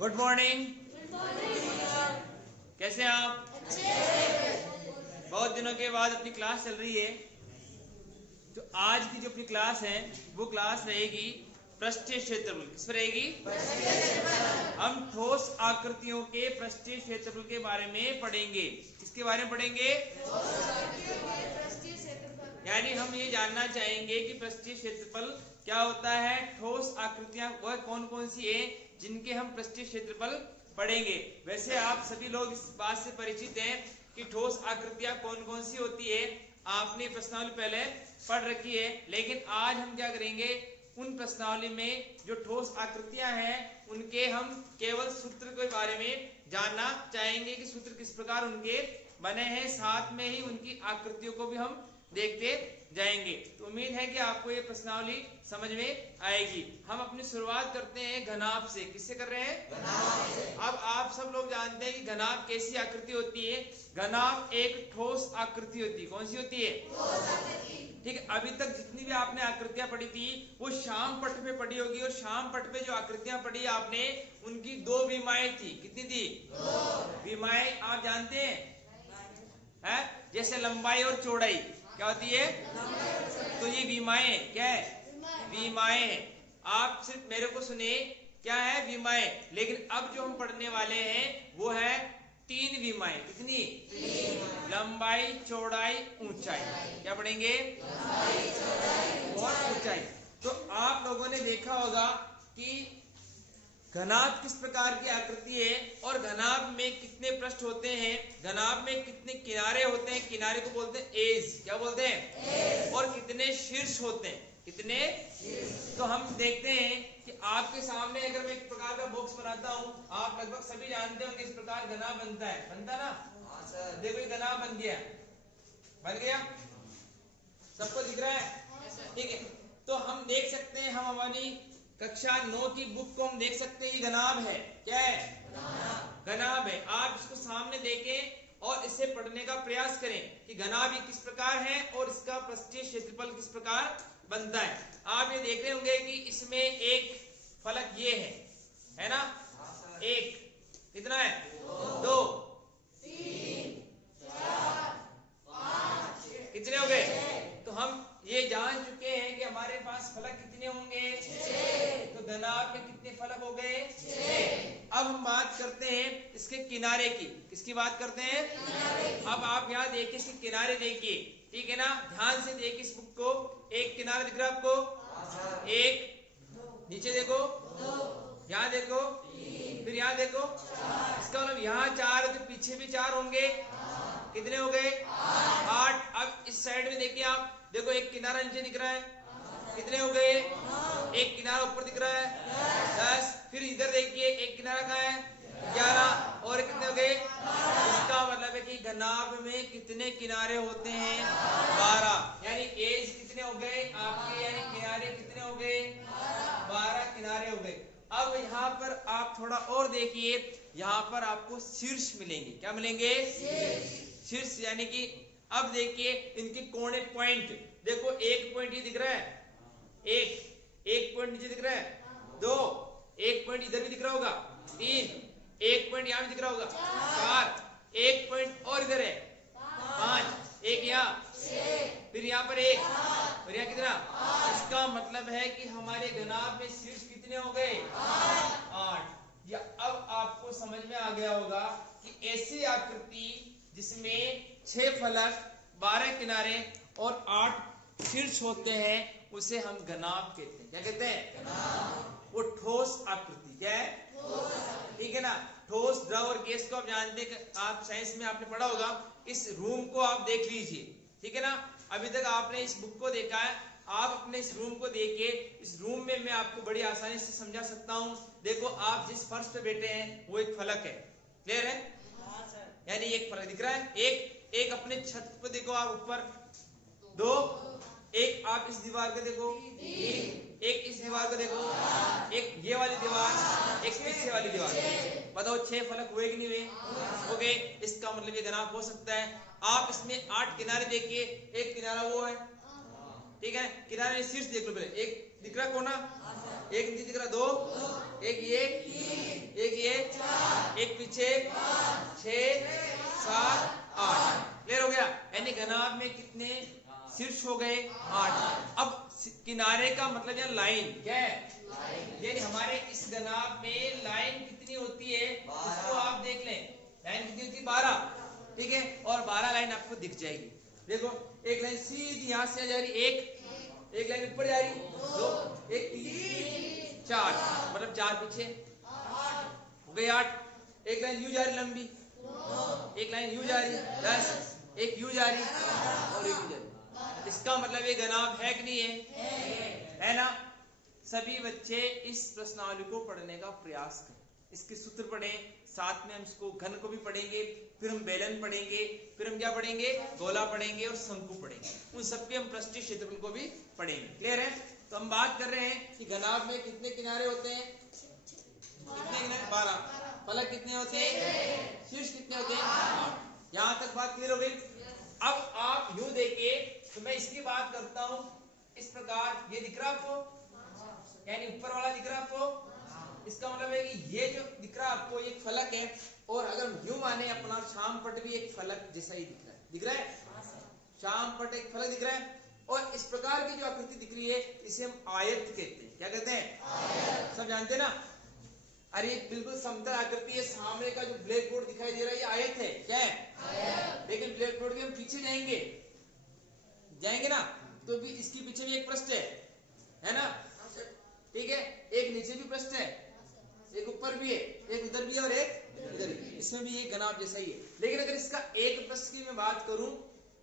Good morning. कैसे हैं आप? बहुत दिनों के बाद अपनी क्लास चल रही है। तो आज की जो अपनी क्लास है वो क्लास रहेगी पृष्ठीय क्षेत्रफल। किस पर रहेगी? हम ठोस आकृतियों के पृष्ठीय क्षेत्रफल के बारे में पढ़ेंगे। किसके बारे में पढ़ेंगे? यानी हम ये जानना चाहेंगे कि पृष्ठीय क्षेत्रफल क्या होता है, ठोस आकृतियां वह कौन कौन सी है जिनके हम पृष्ठीय क्षेत्रफल पढ़ेंगे। वैसे आप सभी लोग इस बात से परिचित हैं कि ठोस आकृतियां कौन कौन सी होती है, आपने प्रश्नावली पहले पढ़ रखी है। लेकिन आज हम क्या करेंगे, उन प्रश्नावली में जो ठोस आकृतियां हैं उनके हम केवल सूत्र के बारे में जानना चाहेंगे कि सूत्र किस प्रकार उनके बने हैं, साथ में ही उनकी आकृतियों को भी हम देखते जाएंगे। तो उम्मीद है कि आपको ये प्रश्नावली समझ में आएगी। हम अपनी शुरुआत करते हैं घनाभ से। किससे कर रहे हैं? घनाभ से। अब आप सब लोग जानते हैं कि घनाभ कैसी आकृति होती है। घनाभ एक ठोस आकृति होती है। कौन सी होती है? ठोस आकृति। ठीक है, अभी तक जितनी भी आपने आकृतियां पढ़ी थी वो शाम पट पे पढ़ी होगी, और शाम पट पे जो आकृतियां पढ़ी आपने उनकी दो विमाएं थी। कितनी थी? दो विमाएं। आप जानते हैं जैसे लंबाई और चौड़ाई क्या होती है, तो ये विमाएं क्या है? विमाएं है। आप सिर्फ मेरे को सुने, क्या है? विमाएं। लेकिन अब जो हम पढ़ने वाले हैं वो है तीन विमाएं। कितनी? लंबाई, चौड़ाई, ऊंचाई। क्या पढ़ेंगे? और ऊंचाई। तो आप लोगों ने देखा होगा कि घनाभ किस प्रकार की आकृति है और घनाभ में कितने पृष्ठ होते हैं, घनाभ में कितने किनारे होते हैं, किनारे को बोलते हैं एज। क्या बोलते हैं? और कितने शीर्ष होते हैं, कितने? तो हम देखते हैं कि आपके सामने अगर मैं एक प्रकार का बॉक्स बनाता हूं, आप लगभग सभी जानते होंगे इस प्रकार घनाभ बनता है। बनता ना? हाँ सर। देखो ये घनाभ बन गया, बन गया, सबको दिख रहा है? ठीक है, तो हम देख सकते हैं, हम हमारी कक्षा 9 की बुक को हम देख सकते हैं, ये घनाभ है। क्या है? घनाभ है। आप इसको सामने देखें और इसे पढ़ने का प्रयास करें कि घनाभ किस प्रकार है और इसका पृष्ठीय क्षेत्रफल किस प्रकार बनता है। आप ये देख रहे होंगे कि इसमें एक फलक ये है ना? एक। कितना है? दो, तीन, चार, पांच। कितने हो गए? तो हम ये जान चुके हैं कि हमारे पास फलक कितने होंगे? 6। तो घनाभ में कितने फलक हो गए? 6। अब हम बात करते हैं इसके किनारे की। किसकी बात करते हैं? किनारे की। अब आप यहाँ देखिए, इसके किनारे देखिए, ठीक है ना? ध्यान से देखिए इस बुक को। एक किनारा दिख रहा है आपको? एक। नीचे देखो, यहाँ देखो, फिर यहाँ देखो। इसका मतलब यहाँ 4 है तो पीछे भी 4 होंगे। कितने हो गए? 8। अब इस साइड में देखिए, आप देखो एक किनारा नीचे दिख रहा है। कितने हो गए? एक किनारा ऊपर दिख रहा है, 10। फिर इधर देखिए एक किनारा कहाँ है? 11। और कितने हो गए? इसका मतलब है कि घनाभ में कितने किनारे होते हैं? 12। यानी एज कितने हो गए आपके, यानी किनारे कितने हो गए? 12 किनारे हो गए। अब यहाँ पर आप थोड़ा और देखिए, यहाँ पर आपको शीर्ष मिलेंगे। क्या मिलेंगे? शीर्ष। यानी कि अब देखिए इनके कोने पॉइंट देखो, एक पॉइंट ये दिख रहा है, एक पॉइंट नीचे दिख रहा है, 2, एक पॉइंट इधर भी दिख रहा होगा, 3, एक पॉइंट यहाँ भी दिख रहा होगा, 4, एक पॉइंट और इधर है, 5, एक यहाँ, फिर यहाँ पर एक, और यहाँ कितना? इसका मतलब है कि हमारे घनाभ में शीर्ष कितने हो गए? 8। या अब आपको समझ में आ गया होगा कि ऐसी आकृति जिसमें 6 फलक, 12 किनारे और 8 शीर्ष होते हैं उसे हम घनाभ कहते हैं। क्या कहते हैं? वो ठोस आकृति। क्या है? ठीक है ना? ठोस, द्रव और गैस को आप जानते हैं, आप साइंस में आपने पढ़ा होगा। इस रूम को आप देख लीजिए, ठीक है ना? अभी तक आपने इस बुक को देखा है, आप अपने इस रूम को देखिए। इस रूम में मैं आपको बड़ी आसानी से समझा सकता हूँ। देखो, आप जिस फर्श पे बैठे हैं वो एक फलक है। क्लियर है? यानी एक फलक दिख रहा है। एक अपने छत पे देखो, आप ऊपर 2, एक आप इस दीवार को देखो, एक इस दीवार को देखो, एक ये वाली दीवार, एक पीछे वाली दीवार। बताओ 6 फलक हुए कि नहीं हुए? हो गए। इसका मतलब ये घनाभ हो सकता है। आप इसमें 8 किनारे देखिए, एक किनारा वो है, ठीक है? किनारे शीर्ष देख लो पहले, एक दिख रहा कोना, एक नीचे दिख रहा, 2, एक ये, एक ये, एक पीछे, 6, 7, 8। क्लियर हो गया? यानी घनाभ में कितने शीर्ष हो गए? 8। अब किनारे का मतलब यह लाइन क्या है? यानी हमारे इस घनाभ में लाइन कितनी होती है इसको आप देख लें। लाइन कितनी होती है? 12। ठीक है, और 12 लाइन आपको दिख जाएगी। देखो, एक लाइन सीधी यहां से जा रही, एक लाइन ऊपर जा रही, 2, एक 3, 4, मतलब 4 पीछे हो गए 8। एक लाइन यूं जा रही लंबी, एक लाइन यूं जा रही 10, एक यूं जा रही और एक यूं जा रही। इसका मतलब ये घनाभ है कि नहीं है ना? सभी बच्चे इस प्रश्नावली को पढ़ने का प्रयास करें, इसके सूत्र पढ़ें, साथ में हम इसको घन को भी पढ़ेंगे, फिर हम बेलन पढ़ेंगे, फिर हम क्या पढ़ेंगे? गोला पढ़ेंगे और शंकु पढ़ेंगे। उन सब पे हम पृष्ठीय क्षेत्रफल को भी पढ़ेंगे। क्लियर है? तो हम बात कर रहे हैं कि घनाभ में कितने किनारे होते हैं? कितने किनारे? 12। फलक कितने होते हैं? शीर्ष कितने होते हैं? 8। यहां तक बात क्लियर हो गई? अब आप यूं देखिए, तो मैं इसकी बात करता हूं इस प्रकार। ये दिख रहा आपको? यानी ऊपर वाला दिख रहा आपको? इसका मतलब है कि ये जो दिख रहा है आपको, ये फलक है। और अगर यूं माने अपना श्याम पट भी एक फलक जैसा ही दिख रहा है। दिख रहा है? श्याम पट एक फलक दिख रहा है। और इस प्रकार की जो आकृति दिख रही है इसे हम आयत कहते हैं। क्या कहते हैं? आयत। सब जानते हैं ना? अरे बिल्कुल समतल आकृति है। सामने का जो ब्लैक बोर्ड दिखाई दे रहा है ये आयत है। क्या है? आयत। लेकिन ब्लैक बोर्ड के हम पीछे जाएंगे ना, तो भी इसके पीछे भी एक पृष्ठ है ना? ठीक है, एक नीचे भी पृष्ठ है, एक ऊपर भी है, एक उधर भी है और एक इधर भी। इसमें भी ये घनाभ जैसा ही है। लेकिन अगर इसका एक पृष्ठ की मैं बात करूं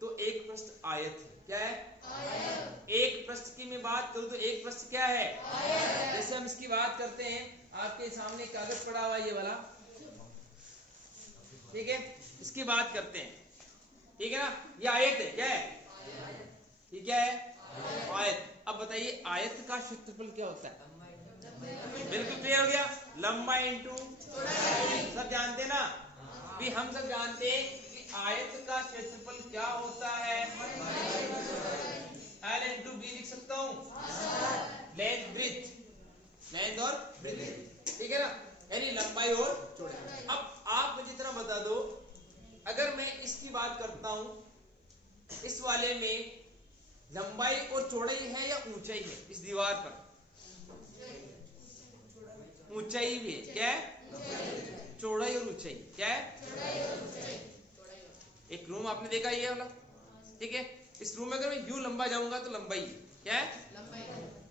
तो एक पृष्ठ आयत है। क्या है? आयत। एक पृष्ठ की मैं बात करूं तो एक पृष्ठ क्या है? आयत। जैसे हम इसकी बात करते हैं, आपके सामने कागज पड़ा हुआ ये वाला, ठीक है, इसकी बात करते हैं, ठीक है ना? ये आयत है। क्या है? ये क्या है? आयत। अब बताइए आयत का क्षेत्रफल क्या होता है? बिल्कुल क्लियर हो गया? लंबाई इंटू चौड़ाई। सब जानते हैं ना? भी हम सब जानते हैं कि आयत का क्षेत्रफल क्या होता है? L इंटू बी लिख सकता हूँ, लेंथ ब्रीथ, लेंथ और ब्रीथ। ठीक है ना? यानी लंबाई और चौड़ाई। अब आप मुझे इतना बता दो, अगर मैं इसकी बात करता हूं, इस वाले में लंबाई और चौड़ाई है या ऊंचाई है? इस दीवार पर ऊंचाई भी है। क्या है? चौड़ाई और ऊंचाई। क्या है? एक रूम आपने देखा ये वाला, ठीक है? इस रूम में अगर मैं यूं लंबा जाऊंगा तो लंबाई। क्या है?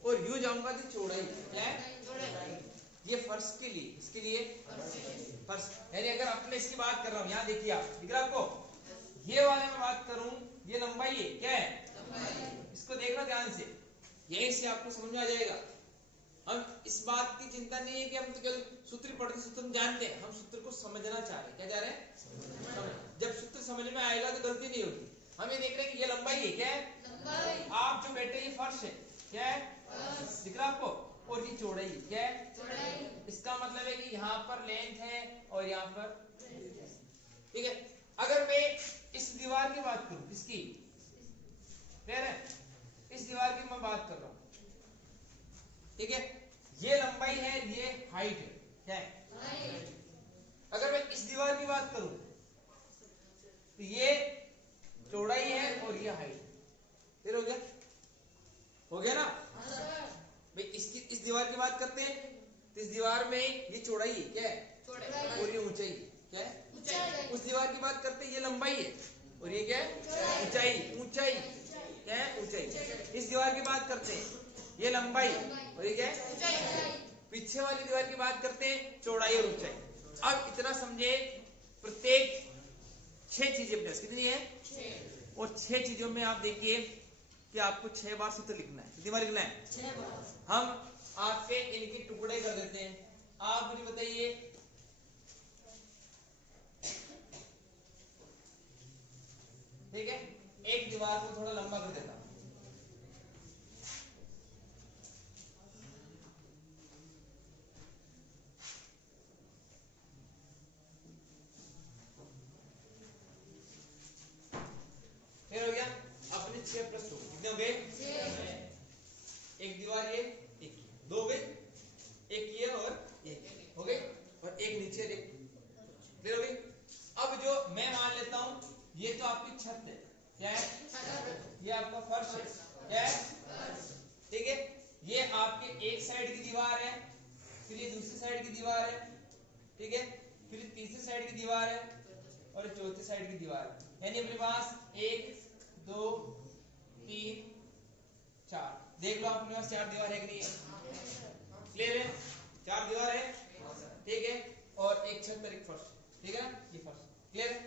और यूं जाऊंगा तो चौड़ाई। क्या है? ये फर्श के लिए, इसके लिए फर्श। यानी अगर अपने इसकी बात कर रहा हूं, यहाँ देखिए आप, दिख रहा आपको? ये वाले में बात करूं, ये लंबाई है। क्या है? इसको देखना ध्यान से, यहीं से आपको समझ में आ जाएगा। हम इस बात की चिंता नहीं है कि हम तो केवल सूत्र पढ़ते, सूत्र जानते हैं, हम सूत्र को समझना चाह रहे हैं। क्या चाह रहे हैं? जब सूत्र समझ में आएगा तो गलती नहीं होगी। हम ये देख रहे हैं कि ये लंबाई है। क्या है? आप जो बैठे ये फर्श है। क्या है? दिख रहा आपको? और ये चौड़ाई। क्या है? इसका मतलब है कि यहाँ पर लेंथ है और यहाँ पर, ठीक है? अगर मैं इस दीवार की बात करूं, इसकी, क्लियर है? इस दीवार की मैं बात कर रहा हूं, ठीक है? ये लंबाई है, ये हाइट है। क्या है? अगर मैं इस दीवार की बात करूं तो ये चौड़ाई है और ये हाइट है। फिर हो गया? हो गया ना? भाई इसकी इस दीवार की बात करते हैं तो इस दीवार में ये चौड़ाई है। क्या है? और ये ऊंचाई। क्या है? उस दीवार की बात करते हैं, ये लंबाई है और ये क्या है? ऊंचाई। ऊंचाई क्या है? ऊंचाई। इस दीवार की बात करते हैं, ये लंबाई और ये क्या है? पीछे वाली दीवार की बात करते हैं, चौड़ाई और ऊंचाई। अब इतना समझे, प्रत्येक 6 चीजें प्लस कितनी है? 6। और 6 चीजों में आप देखिए कि आपको 6 बार सूत्र लिखना है। कितनी बार लिखना है? 6 बार। हम आपके इनके टुकड़े कर देते हैं। आप मुझे बताइए, ठीक है? एक दीवार को थोड़ा लंबा कर देता हूं, हो गया? अपने 6 प्लस हो गए। कितने हो गए? 6। एक दीवार ये, एक, 2 हो गए। आपके एक साइड की दीवार है, फिर ये दूसरी साइड की दीवार है, ठीक है, फिर तीसरी साइड की दीवार है और चौथी साइड की दीवार है। यानी अपने पास 1 2 3 4, देख लो अपने पास 4 दीवार है कि नहीं है? क्लियर है? 4 दीवार है, ठीक है, और एक छत और एक फर्श, ठीक है ना, ये फर्श। क्लियर है?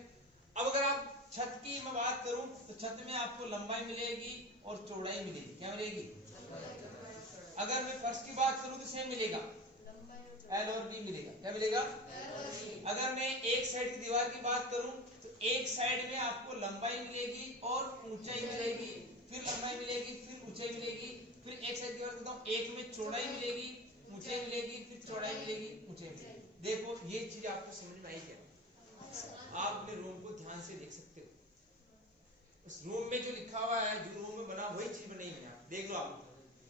अब अगर आप छत की मैं बात करूं तो छत में आपको लंबाई मिलेगी और चौड़ाई मिलेगी। क्या मिलेगी? अगर मैं फर्श की बात करूं तो सेम मिलेगा, एल और बी मिलेगा। क्या मिलेगा? अगर मैं एक साइड की दीवार की बात करूं तो एक साइड में आपको लंबाई मिलेगी और ऊंचाई मिलेगी, फिर लंबाई मिलेगी, फिर ऊंचाई मिलेगी, फिर एक साइड की दीवार करता हूं, एक में चौड़ाई मिलेगी, ऊंचाई मिलेगी, फिर चौड़ाई मिलेगी, ऊंचाई मिलेगी। देखो ये चीज आपको समझ में आई क्या? आप अपने रूम को ध्यान से देख सकते हो, उस रूम में जो लिखा हुआ है, जो रूम में बना वही चीज बनाई है। देख लो आप,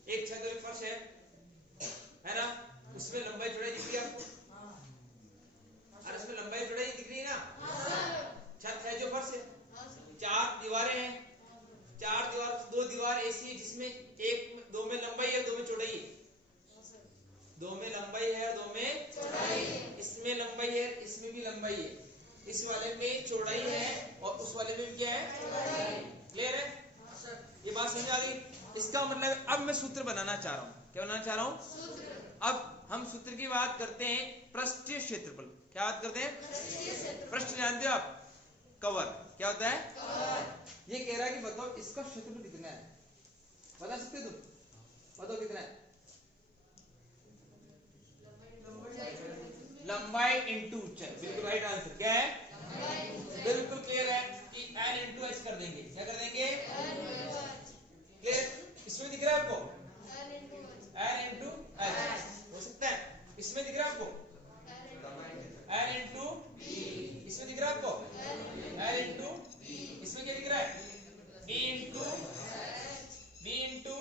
एक छत और फर्श है ना, उसमें लंबाई चौड़ाई दिख रही है आपको? और उसमें लंबाई चौड़ाई दिख रही है ना? छत है जो फर्श है, 4 दीवारें हैं, 4 दीवार, 2 दीवार ऐसी है जिसमें एक 2 में लंबाई है, 2 में चौड़ाई है, 2 में लंबाई है, 2 में चौड़ाई है, इसमें लंबाई है, इसमें भी लंबाई है, इस वाले में चौड़ाई है और उस वाले में क्या है? चौड़ाई। क्लियर है? ये बात समझ आ गई? इसका मतलब अब मैं सूत्र बनाना चाह रहा हूं। क्या बनाना चाह रहा हूं? सूत्र। अब हम सूत्र की बात करते हैं पृष्ठीय क्षेत्रफल। क्या बात करते हैं? पृष्ठ जानते हो आप? कवर। क्या होता है? कवर। ये कह रहा है कि बताओ इसका क्षेत्रफल कितना है, बता सकते तुम? बताओ कितना है? लंबाई इंटू ऊंचाई। बिल्कुल राइट आंसर। क्या है? बिल्कुल क्लियर है कि n इंटू एच कर देंगे। क्या कर देंगे? क्लियर? इसमें दिख रहा है आपको n इंटू एच हो सकता है? इसमें दिख रहा है आपको n इंटू, इसमें दिख रहा है आपको n इंटू, इसमें क्या दिख रहा है? e into b into.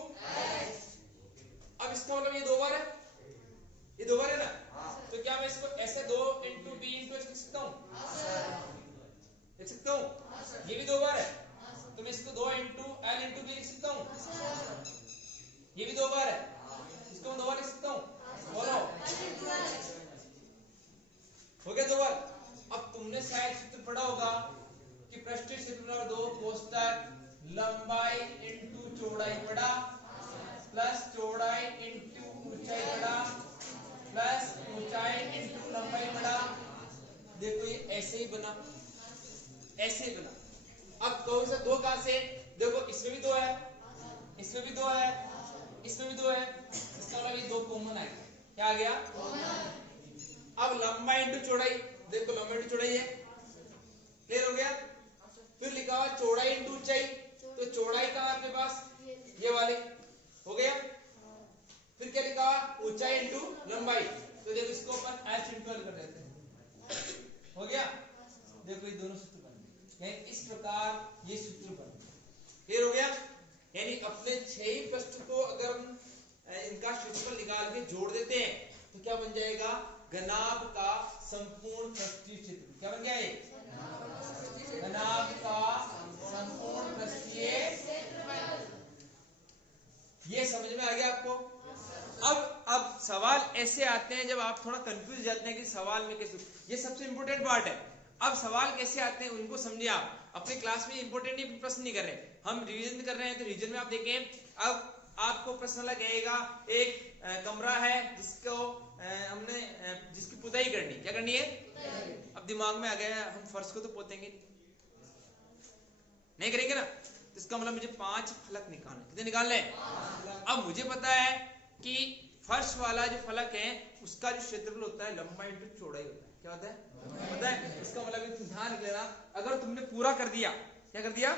अब इसका मतलब ये 2 बार है, ये 2 बार है ना, तो क्या मैं इसको ऐसे 2 इंटू बी इंटू एच लिख सकता हूँ? लिख सकता हूँ? ये भी 2 बार है, तो मैं इसको 2 इंटू एल इंटू बी लिख सकता हूँ? ये भी 2 बार है, इसको मैं 2 बार लिख सकता हूँ? बोलो, हो गया 2 बार। अब तुमने शायद सूत्र पढ़ा होगा कि पृष्ठीय क्षेत्रफल 2 कोष्टक लंबाई इंटू चौड़ाई बड़ा प्लस चौड़ाई इंटू ऊंचाई बड़ा प्लस ऊंचाई इंटू लंबाई बड़ा। देखो ये ऐसे ही बना, ऐसे ही बना। अब कौन सा 2 कहां से? देखो इसमें भी 2 है, इसमें भी 2 है, इसमें भी 2 है, इसका मतलब ये 2 कॉमन आ गया। क्या आ गया? अब लंबाई इंटू चौड़ाई, देखो लंबाई इंटू चौड़ाई है, क्लियर हो गया? फिर लिखा हुआ चौड़ाई इंटू ऊंचाई, तो चौड़ाई का आपके पास ये वाले हो गया। फिर क्या लिखा हुआ? ऊंचाई इंटू लंबाई, तो देखो इसको अपन h इंटू l कर देते हैं। हो गया? देखो ये दोनों सूत्र बन गए, यानी इस प्रकार ये सूत्र बन गए। क्लियर हो गया? यानी अपने 6 ही पृष्ठ को अगर हम इनका क्षेत्रफल निकाल के जोड़ देते हैं तो क्या बन जाएगा? घनाभ का संपूर्ण पृष्ठीय क्षेत्रफल। क्या बन गया ये? घनाभ का संपूर्ण पृष्ठीय क्षेत्रफल। ये समझ में आ गया आपको? अब सवाल ऐसे आते हैं जब आप थोड़ा कंफ्यूज जाते हैं कि सवाल में कैसे, ये सबसे इंपॉर्टेंट पार्ट है। अब सवाल कैसे आते हैं उनको समझिए आप। अपने क्लास में इंपॉर्टेंट प्रश्न नहीं कर रहे, हम रिवीजन कर रहे हैं, तो रिवीजन में आप देखें। अब आपको प्रश्न लगाएगा, एक कमरा है जिसको हमने जिसकी पुताई करनी। क्या करनी है? अब दिमाग में आ गया हम फर्श को तो पोतेंगे नहीं करेंगे ना, तो इसका मतलब मुझे 5 फलक निकालने। कितने निकालने हैं? अब मुझे पता है कि फर्श वाला जो फलक है उसका जो क्षेत्रफल होता है लंबाई इंटू चौड़ाई होता है। क्या होता है? पता है? इसका मतलब ध्यान रख लेना, अगर तुमने पूरा कर दिया, क्या कर दिया?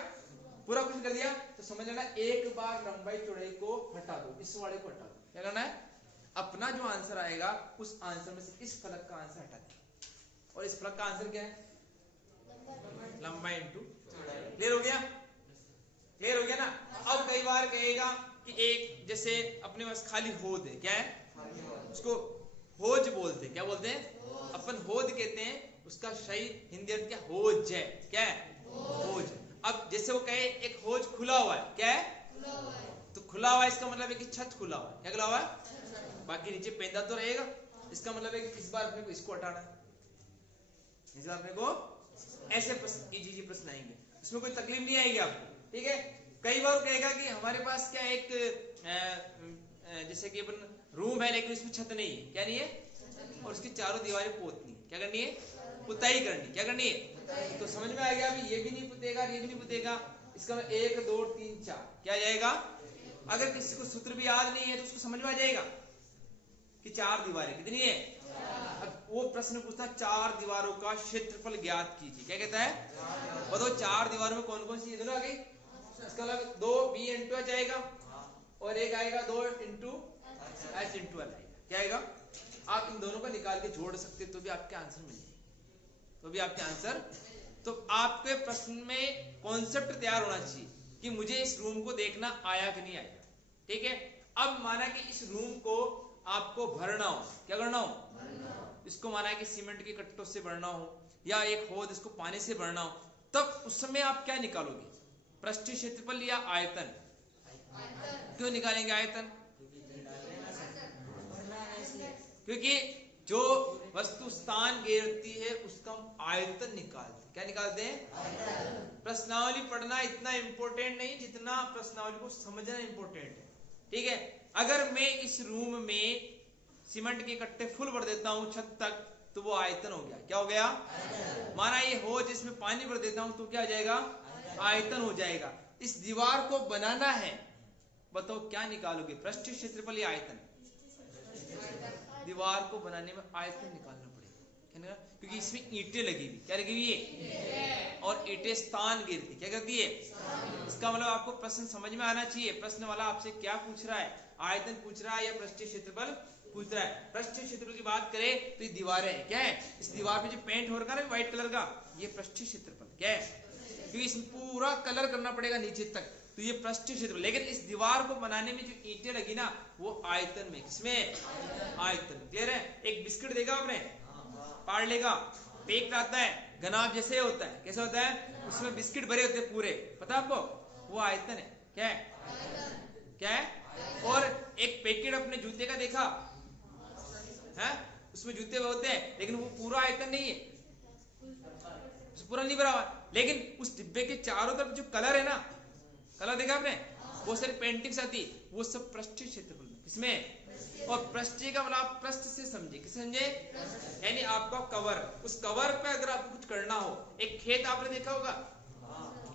पूरा कुछ कर दिया, तो समझ लेना एक बार लंबाई चौड़ाई को हटा दो, इस वाले को हटा दो। क्या करना है? अपना जो आंसर आएगा उस आंसर में से इस फलक का आंसर हटा देना, और इस फलक का आंसर क्या है? लंबाई इंटू चौड़ाई। क्लियर हो गया? क्लियर हो गया ना? अब कई बार कहेगा कि एक जैसे अपने पास खाली होद है, क्या है? उसको होज बोलते हैं। क्या बोलते हैं? अपन होद कहते हैं, उसका सही हिंदी अर्थ क्या? होज है। क्या है? होज। अब जैसे वो कहे एक होज खुला हुआ है, क्या है? तो खुला हुआ इसका मतलब है कि छत खुला हुआ है। क्या खुला हुआ है? बाकी नीचे पेंदा तो रहेगा। इसका मतलब है कि इस बार अपने को इसको हटाना है, इस बार अपने को ऐसे प्रश्न, इजी प्रश्न आएंगे, इसमें कोई तकलीफ नहीं आएगी आपको। ठीक है, कई बार कहेगा कि हमारे पास क्या एक जैसे कि अपन रूम है लेकिन उसमें छत नहीं है, क्या नहीं है, और उसकी चारों दीवारें पोतनी है। क्या करनी है? पुताई करनी। क्या करनी है? तो समझ में आ गया अभी, ये भी नहीं पुतेगा, ये भी नहीं पुतेगा, इसका 1 2 3 4 क्या जाएगा? अगर किसी को सूत्र भी याद नहीं है तो उसको समझ में आ जाएगा कि 4 दीवारें कितनी है। अब वो प्रश्न पूछता है 4 दीवारों का क्षेत्रफल ज्ञात कीजिए। क्या कहता है? बताओ 4 दीवारों में कौन कौन सी चीजें आ गई? इसका मतलब 2 b इंटू एच आएगा और एक आएगा 2 इंटू एच इंटू एल आएगा। क्या आएगा? आप इन दोनों को निकाल के जोड़ सकते तो भी आपके आंसर मिल जाएंगे, तो भी आपके आंसर। तो आपके प्रश्न में कॉन्सेप्ट तैयार होना चाहिए कि मुझे इस रूम को देखना आया कि नहीं आया। ठीक है, अब माना कि इस रूम को आपको भरना हो, क्या करना हो? इसको माना कि सीमेंट के कट्टों से भरना हो या एक होद इसको पानी से भरना हो, तब उस समय आप क्या निकालोगे? पृष्ठीय क्षेत्रफल या आयतन? क्यों निकालेंगे आयतन? क्योंकि जो वस्तु स्थान घेरती है उसका हम आयतन निकालते हैं। क्या निकालते हैं? प्रश्नावली पढ़ना इतना इंपॉर्टेंट नहीं जितना प्रश्नावली को समझना इंपॉर्टेंट है। ठीक है, अगर मैं इस रूम में सीमेंट के कट्टे फुल भर देता हूं छत तक तो वो आयतन हो गया। क्या हो गया? माना ये हो जिसमें पानी भर देता हूं तो क्या हो जाएगा? आयतन हो जाएगा। इस दीवार को बनाना है, बताओ क्या निकालोगे? पृष्ठीय क्षेत्रफल या आयतन? दीवार को बनाने में आयतन निकालना पड़ेगा, क्योंकि इसमें ईंटें लगी हुई। क्या लगी हुई है? और ईंटें स्थान घेरती। क्या करती है? इसका मतलब आपको प्रश्न समझ में आना चाहिए। प्रश्न वाला आपसे क्या पूछ रहा है? आयतन पूछ रहा है या पृष्ठीय क्षेत्रफल पूछ रहा है? पृष्ठीय क्षेत्रफल की बात करें तो ये दीवारें हैं, क्या है? इस दीवार पे जो पेंट हो रखा है व्हाइट कलर का, ये पृष्ठीय क्षेत्रफल। क्या है? क्योंकि इसमें पूरा कलर करना पड़ेगा नीचे तक, तो ये पृष्ठीय क्षेत्रफल। लेकिन इस दीवार को बनाने में जो ईंटें लगी ना वो आयतन में। किसमें? आयतन। क्लियर है? एक बिस्किट देखा आपने, पार्ले का पैक आता है, गनाब जैसे होता है। कैसे होता है? उसमें बिस्किट भरे होते हैं पूरे, पता आपको? वो आयतन है। क्या है? क्या है? और एक पैकेट अपने जूते का देखा है, उसमें जूते होते हैं लेकिन वो पूरा आयतन नहीं है, पूरा नहीं भरा हुआ, लेकिन उस डिब्बे के चारों तरफ जो कलर है ना, कलर देखा आपने, बहुत सारी पेंटिंग्स आती, वो सब पृष्ठीय क्षेत्रफल में। किसमें? और पृष्ठीय का मतलब आप पृष्ठ से समझे, किसे समझे? यानी आपका कवर, उस कवर पे अगर आपको कुछ करना हो, एक खेत आपने देखा होगा,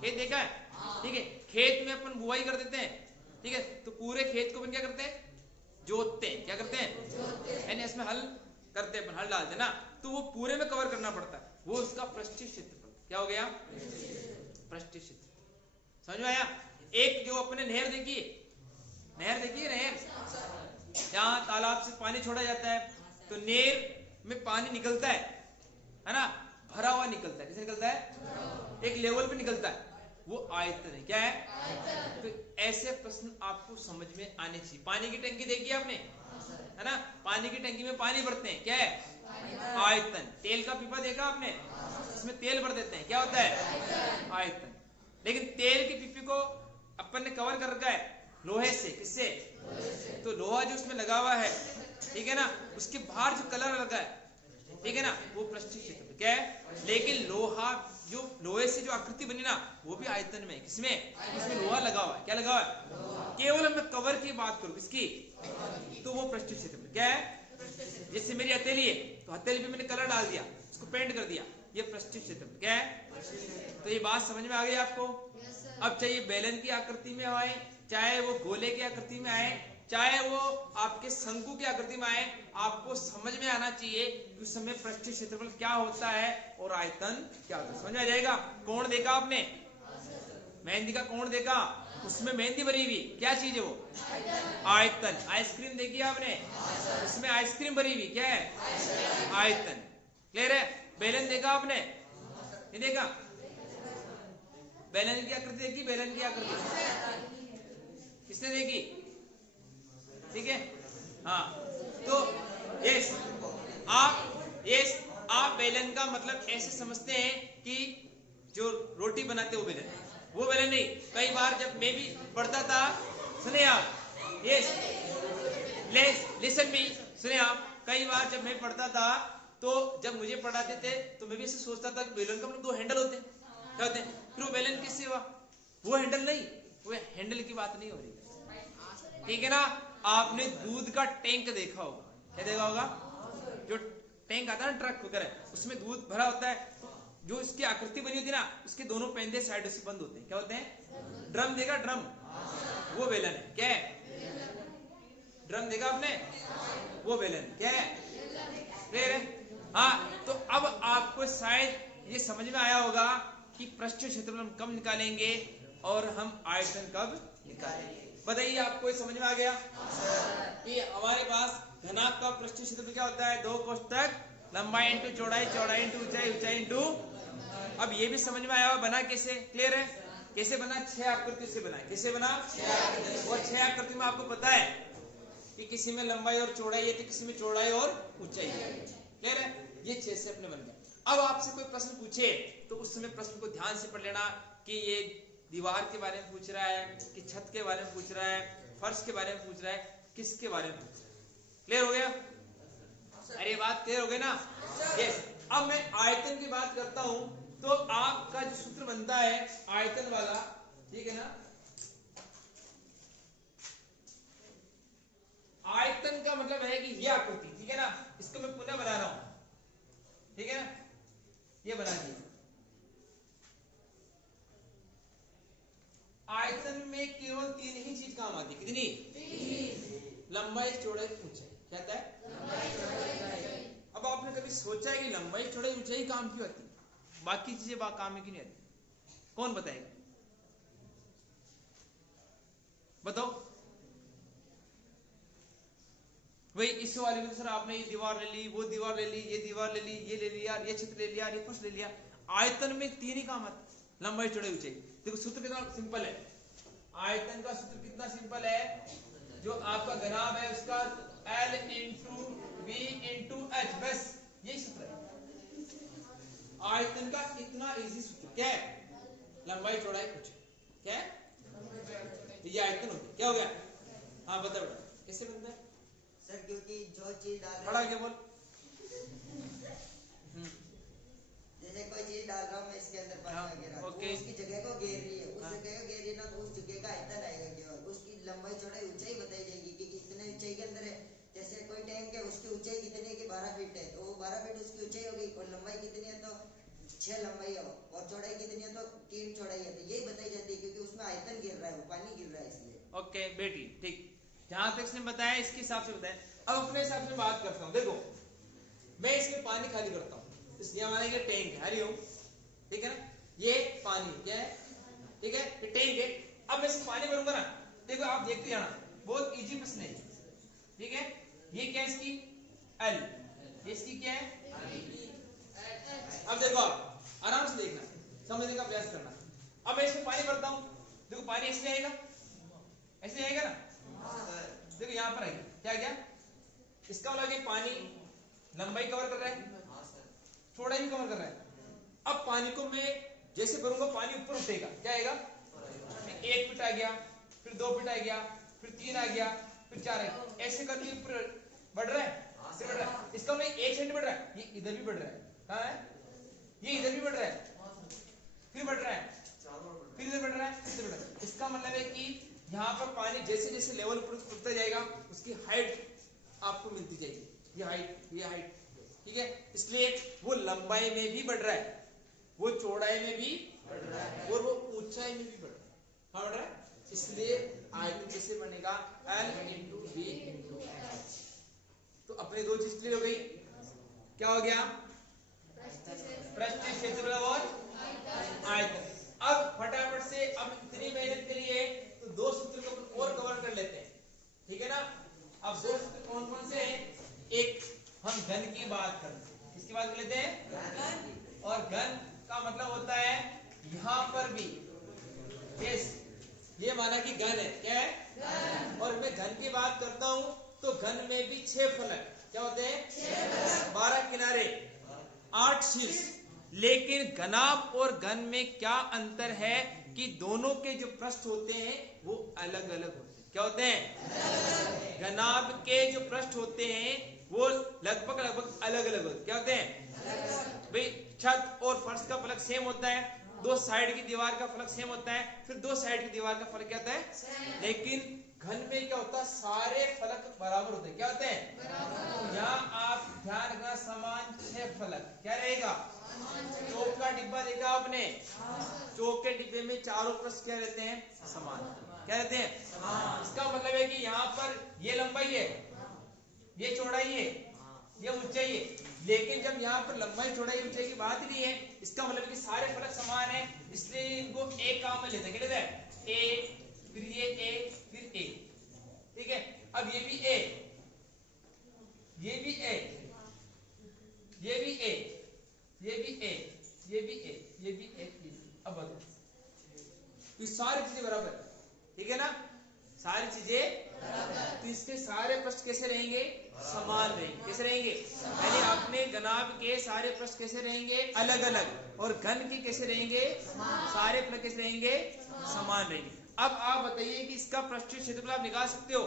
खेत देखा है? ठीक है, खेत में अपन बुआई कर देते हैं, ठीक है, तो पूरे खेत को अपन क्या करते हैं? जोतते हैं। क्या करते हैं? यानी इसमें हल करते हैं, हल डालते हैं ना, तो वो पूरे में कवर करना पड़ता है, वो उसका पृष्ठीय क्षेत्रफल। क्या हो गया? पृष्ठीय क्षेत्रफल। समझ में आया? एक जो अपने नहर देखिए, नहर देखिए, नहर जहां तालाब से पानी छोड़ा जाता है तो नहर में पानी निकलता है ना, भरा हुआ निकलता है। कैसे निकलता है? एक लेवल पे निकलता है, वो आयतन है। क्या है? तो ऐसे प्रश्न आपको समझ में आने चाहिए। पानी की टंकी देखी आपने, है ना, पानी की टंकी में पानी भरते हैं, क्या है? आयतन। तेल का पीपा देखा आपने, इसमें तेल भर देते हैं, क्या होता है? आयतन। लेकिन तेल के पीपे को अपन ने कवर कर रखा है लोहे से। किससे? तो लोहा जो उसमें लगा हुआ है, ठीक है ना, उसके बाहर जो कलर लगा है, ठीक है ना, वो पृष्ठीय क्षेत्रफल। क्या है? लेकिन लोहा जो लोहे से जो आकृति बनी ना वो भी आयतन में। किसमें? इसमें लोहा लगा हुआ है। क्या लगा हुआ है? केवल मैं कवर की बात करूं, किसकी? तो वो पृष्ठीय क्षेत्रफल। क्या है? जैसे मेरी हथेली है तो हथेली पे मैंने कलर डाल दिया, उसको पेंट कर दिया, ये पृष्ठीय क्षेत्रफल। क्या है? तो ये बात समझ में आ गई आपको? अब चाहे बेलन की आकृति में आए, चाहे वो गोले की आकृति में आए, चाहे वो आपके शंकु की आकृति में आए, आपको समझ में आना चाहिए कि उस समय पृष्ठीय क्षेत्रफल क्या होता है और आयतन क्या होता है। समझ में आ जाएगा? कोण देखा आपने, मेहंदी का कोण देखा, उसमें मेहंदी भरी हुई, क्या चीज है वो? आयतन। आइसक्रीम देखी आपने, उसमें आइसक्रीम भरी हुई, क्या है? आयतन। क्लियर है? बेलन देखा आपने, नहीं देखा? बेलन की आकृति देखी? बेलन की आकृति किसने देखी? ठीक है, हाँ। तो यस, आप बेलन का मतलब ऐसे समझते हैं कि जो रोटी बनाते वो बेलन, वो बेलन नहीं। कई बार जब मैं भी पढ़ता था सुने आप, यस, लिसन मी, सुने आप। कई बार जब मैं पढ़ता था तो जब मुझे पढ़ाते थे तो मैं भी ऐसे सोचता था कि बेलन का मतलब दो हैंडल होते हैं, क्या होते हैं, फिर वो बेलन किससे हुआ, वो हैंडल नहीं, वो हैंडल की बात नहीं हो रही, ठीक है ना। आपने दूध का टैंक देखा होगा, क्या देखा होगा, जो टैंक आता है ना ट्रक वगैरह, उसमें दूध भरा होता है, जो इसकी आकृति बनी होती है ना, उसके दोनों पेंदे साइड से बंद होते हैं, क्या होते हैं, ड्रम देखा, ड्रम, वो बेलन है, क्या है, ड्रम देखा आपने, वो बेलन क्या है, क्लियर है। हाँ, तो अब आपको शायद ये समझ में आया होगा कि पृष्ठीय क्षेत्रफल हम कब निकालेंगे और हम आयतन कब निकालेंगे। बताइए, आपको ये समझ में आ गया कि हमारे पास घनाभ का पृष्ठीय क्षेत्रफल क्या होता है, दो कोष्ठक लंबाई इंटू चौड़ाई, चौड़ाई इंटू ऊंचाई, ऊंचाई इंटू, अब ये भी समझ में आया होगा बना कैसे, क्लियर है, कैसे बना, 6 आकृति से बना, कैसे बना, और 6 आकृति में आपको पता है कि किसी में लंबाई और चौड़ाई है तो किसी में चौड़ाई और ऊंचाई है, क्लियर है, ये 6 से अपने बन गया। अब आपसे कोई प्रश्न पूछे तो उस समय प्रश्न को ध्यान से पढ़ लेना कि ये दीवार के बारे में पूछ रहा है, कि छत के बारे में पूछ रहा है, फर्श के बारे में पूछ रहा है, किसके बारे में पूछ रहा है, क्लियर हो गया, अरे बात क्लियर हो गई ना, यस। अब मैं आयतन की बात करता हूं तो आपका जो सूत्र बनता है आयतन वाला, ठीक है ना, आयतन का मतलब है कि यह आकृति, ठीक है ना, इसको मैं पुनः बना रहा हूं, ठीक है ना, ये बना दिया। आयतन में केवल 3 ही चीज काम आती, कितनी, 3, लंबाई, चौड़ाई, ऊंचाई, क्या आता है, लंबाई, चौड़ाई। अब आपने कभी सोचा है कि लंबाई, चौड़ाई, ऊंचाई काम क्यों आती, बाकी चीजें काम क्यों नहीं आती, कौन बताएगा, बताओ। वही इस वाले में तो सर आपने ये दीवार ले ली, वो दीवार ले ली, ये दीवार ले ली, ये ले लिया, ये छत ले लिया, ये फर्श ले लिया, आयतन में 3 ही काम आते, लंबाई, चौड़ाई, ऊंचाई। देखो सूत्र कितना सिंपल है, आयतन का सूत्र कितना सिंपल है, जो आपका घनाभ है उसका L into V into H, बस यही सूत्र है आयतन का, इतना इजी सूत्र, क्या है, लंबाई, चौड़ाई, ऊंचाई, क्या है, ये आयतन हो गया, क्या हो गया, हाँ बताओ कैसे बनता है सर, क्योंकि जो चीज डाल खड़ा के बोल, जैसे कोई चीज डाल रहा हूँ मैं इसके अंदर पानी वगैरह, वो उसकी जगह को घेर रही है, उस जगह को घेर रही है ना, तो उस जगह का आयतन आएगा केवल, उसकी लंबाई, चौड़ाई, ऊंचाई बताई जाएगी कि कितने ऊंचाई के अंदर है। जैसे कोई टैंक है, उसकी ऊंचाई कितनी है कि 12 फीट है, तो वो 12 फीट उसकी ऊंचाई होगी, और लंबाई कितनी है तो 6 लंबाई है, और चौड़ाई कितनी है तो 3 चौड़ाई है, तो यही बताई जाती है क्योंकि उसमें आयतन गिर रहा है, वो पानी गिर रहा है इसलिए। ओके बेटी, ठीक, जहां तक इसने बताया इसके हिसाब से बताया। अब अपने हिसाब से बात करता हूं, देखो मैं इसमें पानी खाली करता हूं, इसलिए हमारा ये टैंक है, हरिओम, ठीक है ना, ये पानी क्या है, ठीक है, ये टैंक है। अब मैं इसमें पानी भरूंगा ना, देखो आप देखते जाना, बहुत इजी प्रश्न है, ठीक है, ये क्या है इसकी L, इसकी क्या है, अब देखो आप आराम से देखना, समझने का प्रयास करना। अब मैं इसमें पानी भरता हूं, देखो पानी ऐसे आएगा, ऐसे आएगा ना, देखो यहां पर आएगा, क्या गया, इसका मतलब पानी लंबाई कवर कर रहा है, चौड़ाई भी कवर कर रहा है। अब पानी को मैं जैसे भरूंगा पानी ऊपर उठेगा, क्या आएगा, 1 फीट आ गया, फिर 2 फीट आ गया, फिर 3 आ गया, फिर 4 आ गया, ऐसे करके ऊपर बढ़ रहा है, बढ़ रहा है। इसका मतलब 1 सेंटीमीटर बढ़ रहा है, ये इधर भी बढ़ रहा है, कहां है, ये इधर भी बढ़ रहा है, फिर बढ़ रहा है, फिर इधर बढ़ रहा है, इधर बढ़ रहा है। इसका मतलब है कि यहाँ पर पानी जैसे जैसे लेवल ऊपर उठता जाएगा उसकी हाइट आपको मिलती जाएगी, ये हाइट, ठीक है, इसलिए वो लंबाई में भी बढ़ रहा है, वो चौड़ाई में भी बढ़ रहा है, और वो ऊंचाई में भी बढ़ रहा है, हाँ बढ़ रहा है, इसलिए आयतन कैसे बनेगा, L into V into H। तो अपने दो चीज क्लियर हो गई, क्या हो गया, पृष्ठीय क्षेत्रफल और आयतन। अब फटाफट से, अब इतनी मेहनत के लिए तो 2 सूत्र को और कवर कर लेते हैं, ठीक है ना। अब 2 सूत्र कौन कौन से हैं, एक हम घन की बात करते हैं, किसकी बात कर लेते हैं, और घन का मतलब होता है यहां पर भी, यस, ये माना कि घन है, क्या है, घन। और मैं घन की बात करता हूं तो घन में भी 6 फलक, क्या होते हैं, 12 किनारे, 8 शीर्ष। लेकिन घनाभ और घन में क्या अंतर है कि दोनों के जो पृष्ठ होते हैं वो अलग अलग होते हैं, क्या होते हैं? घनाभ के जो पृष्ठ होते हैं वो लगभग अलग अलग होते हैं। क्या होते हैं भाई? छत और फर्श का फलक सेम होता है, दो साइड की दीवार का फलक सेम होता है, फिर दो साइड की दीवार का फलक क्या होता है? लेकिन घन में क्या होता है? सारे फलक बराबर होते हैं। क्या होते हैं? यहाँ आप ध्यान रखना, समान 6 फलक क्या रहेगा? चौक का डिब्बा देखा आपने? चौक के डिब्बे में चारों पृष्ठ क्या रहते हैं? समान। क्या रहते हैं? इसका मतलब है कि यहाँ पर ये लंबाई है, ये चौड़ाई है, ये ऊंचाई है, लेकिन जब यहाँ पर लंबाई चौड़ाई ऊंचाई की बात ही नहीं है, इसका मतलब कि सारे फलक समान है, इसलिए इनको एक काम में लेते हैं। क्या लेते हैं? ए, फिर ये ए, फिर ए। ठीक है, अब ये भी ए, ये भी ए, ये भी ए, ये भी ए, ये भी ए, ये भी ए, ये भी। अब बताओ, ये सारी चीजें बराबर, ठीक है ना? सारी चीजें तो इसके सारे पृष्ठ कैसे रहेंगे? समान रहेंगे। कैसे रहेंगे? यानी अपने घनाभ के सारे पृष्ठ कैसे रहेंगे? अलग अलग, और घन के कैसे रहेंगे? सारे पृष्ठ कैसे रहेंगे? समान रहेंगे। अब आप बताइए कि इसका पृष्ठीय क्षेत्रफल आप निकाल सकते हो?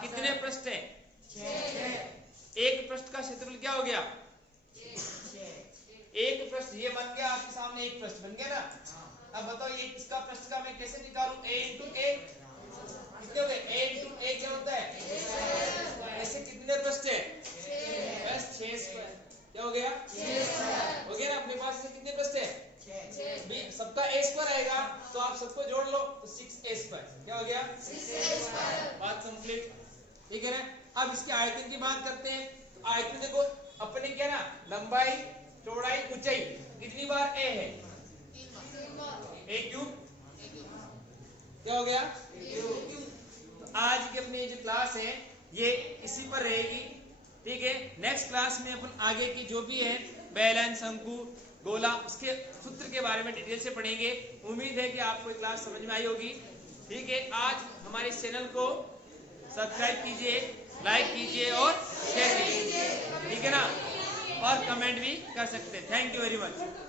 कितने पृष्ठ हैं? 6। एक पृष्ठ का क्षेत्रफल क्या हो गया? 1 पृष्ठ। ये बन गया आपके सामने, एक पृष्ठ बन गया ना? अब बताओ ये इसका पृष्ठ का मैं कैसे निकालूं? a इंटू ए, कितने हो गए? a इंटू ए क्या होता है? ऐसे कितने पृष्ठ है? बस 6 स्क्वायर। क्या हो गया? 6 स्क्वायर हो गया ना? अपने पास से कितने पृष्ठ है? 6। सबका a स्क्वायर आएगा तो आप सबको जोड़ लो तो 6a स्क्वायर। क्या हो गया? 6a square. बात कंप्लीट, ठीक है ना? अब इसके आयतन की बात करते हैं। तो आयतन देखो अपने क्या ना, लंबाई चौड़ाई ऊंचाई कितनी बार a है? a cube. क्या हो गया? तो आज की अपनी जो क्लास है ये इसी पर रहेगी, ठीक है? नेक्स्ट क्लास में अपन आगे की जो भी है बेलन, शंकु, गोला, उसके सूत्र के बारे में डिटेल से पढ़ेंगे। उम्मीद है कि आपको क्लास समझ में आई होगी, ठीक है? आज हमारे इस चैनल को सब्सक्राइब कीजिए, लाइक कीजिए और शेयर कीजिए, ठीक है ना? और कमेंट भी कर सकते हैं। Thank you very much.